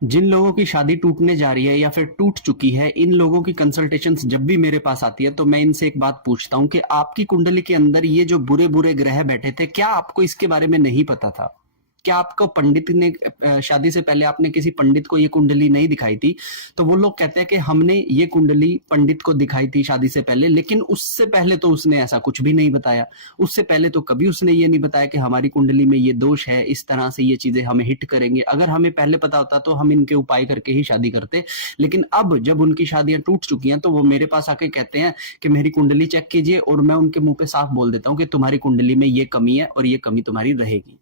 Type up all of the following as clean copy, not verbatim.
जिन लोगों की शादी टूटने जा रही है या फिर टूट चुकी है, इन लोगों की कंसल्टेशंस जब भी मेरे पास आती है तो मैं इनसे एक बात पूछता हूं कि आपकी कुंडली के अंदर ये जो बुरे बुरे ग्रह बैठे थे, क्या आपको इसके बारे में नहीं पता था? क्या आपको पंडित ने शादी से पहले आपने किसी पंडित को ये कुंडली नहीं दिखाई थी? तो वो लोग कहते हैं कि हमने ये कुंडली पंडित को दिखाई थी शादी से पहले, लेकिन उससे पहले तो उसने ऐसा कुछ भी नहीं बताया। उससे पहले तो कभी उसने ये नहीं बताया कि हमारी कुंडली में ये दोष है, इस तरह से ये चीजें हमें हिट करेंगे। अगर हमें पहले पता होता तो हम इनके उपाय करके ही शादी करते। लेकिन अब जब उनकी शादियां टूट चुकी हैं तो वो मेरे पास आके कहते हैं कि मेरी कुंडली चेक कीजिए, और मैं उनके मुंह पे साफ बोल देता हूँ कि तुम्हारी कुंडली में ये कमी है और ये कमी तुम्हारी रहेगी।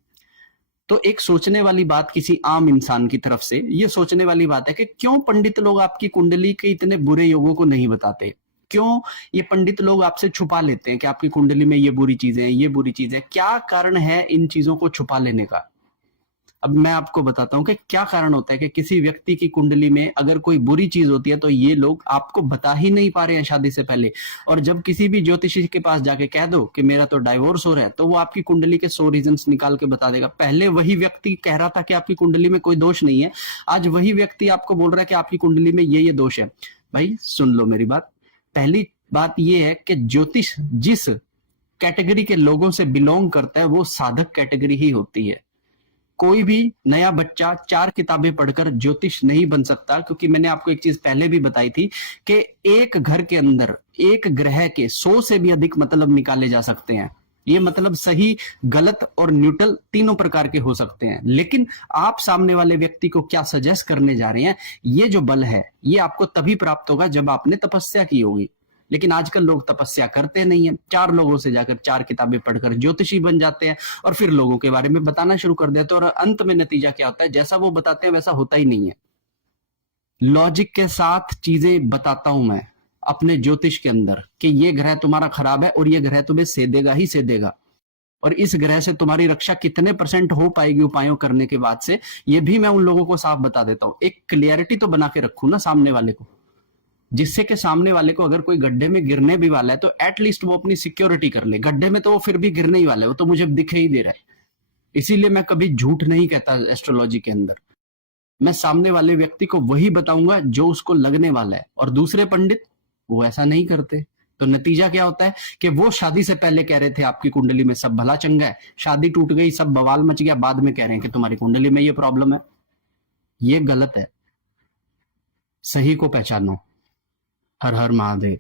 तो एक सोचने वाली बात किसी आम इंसान की तरफ से ये सोचने वाली बात है कि क्यों पंडित लोग आपकी कुंडली के इतने बुरे योगों को नहीं बताते? क्यों ये पंडित लोग आपसे छुपा लेते हैं कि आपकी कुंडली में ये बुरी चीजें हैं, ये बुरी चीजें? क्या कारण है इन चीजों को छुपा लेने का? अब मैं आपको बताता हूँ कि क्या कारण होता है कि किसी व्यक्ति की कुंडली में अगर कोई बुरी चीज होती है तो ये लोग आपको बता ही नहीं पा रहे हैं शादी से पहले। और जब किसी भी ज्योतिषी के पास जाके कह दो कि मेरा तो डाइवोर्स हो रहा है, तो वो आपकी कुंडली के 100 रीजंस निकाल के बता देगा। पहले वही व्यक्ति कह रहा था कि आपकी कुंडली में कोई दोष नहीं है, आज वही व्यक्ति आपको बोल रहा है कि आपकी कुंडली में ये दोष है। भाई सुन लो मेरी बात। पहली बात ये है कि ज्योतिष जिस कैटेगरी के लोगों से बिलोंग करता है वो साधक कैटेगरी ही होती है। कोई भी नया बच्चा 4 किताबें पढ़कर ज्योतिष नहीं बन सकता, क्योंकि मैंने आपको एक चीज पहले भी बताई थी कि एक घर के अंदर एक ग्रह के 100 से भी अधिक मतलब निकाले जा सकते हैं। ये मतलब सही, गलत और न्यूट्रल तीनों प्रकार के हो सकते हैं। लेकिन आप सामने वाले व्यक्ति को क्या सजेस्ट करने जा रहे हैं, ये जो बल है ये आपको तभी प्राप्त होगा जब आपने तपस्या की होगी। लेकिन आजकल लोग तपस्या करते नहीं है, 4 लोगों से जाकर 4 किताबें पढ़कर ज्योतिषी बन जाते हैं और फिर लोगों के बारे में बताना शुरू कर देते हैं, और अंत में नतीजा क्या होता है, जैसा वो बताते हैं वैसा होता ही नहीं है। लॉजिक के साथ चीजें बताता हूं मैं अपने ज्योतिष के अंदर कि ये ग्रह तुम्हारा खराब है और ये ग्रह तुम्हें सेधेगा ही सेधेगा, और इस ग्रह से तुम्हारी रक्षा कितने % हो पाएगी उपायों करने के बाद से, ये भी मैं उन लोगों को साफ बता देता हूं। एक क्लियरिटी तो बना के रखू ना सामने वाले को, जिससे कि सामने वाले को अगर कोई गड्ढे में गिरने भी वाला है तो एटलीस्ट वो अपनी सिक्योरिटी कर ले। गड्ढे में तो वो फिर भी गिरने ही वाला है, वो तो मुझे दिख ही दे रहा है। इसीलिए मैं कभी झूठ नहीं कहता एस्ट्रोलॉजी के अंदर। मैं सामने वाले व्यक्ति को वही बताऊंगा जो उसको लगने वाला है, और दूसरे पंडित वो ऐसा नहीं करते। तो नतीजा क्या होता है कि वो शादी से पहले कह रहे थे आपकी कुंडली में सब भला चंगा है, शादी टूट गई, सब बवाल मच गया, बाद में कह रहे हैं कि तुम्हारी कुंडली में ये प्रॉब्लम है। ये गलत है। सही को पहचानो। हर हर महादेव।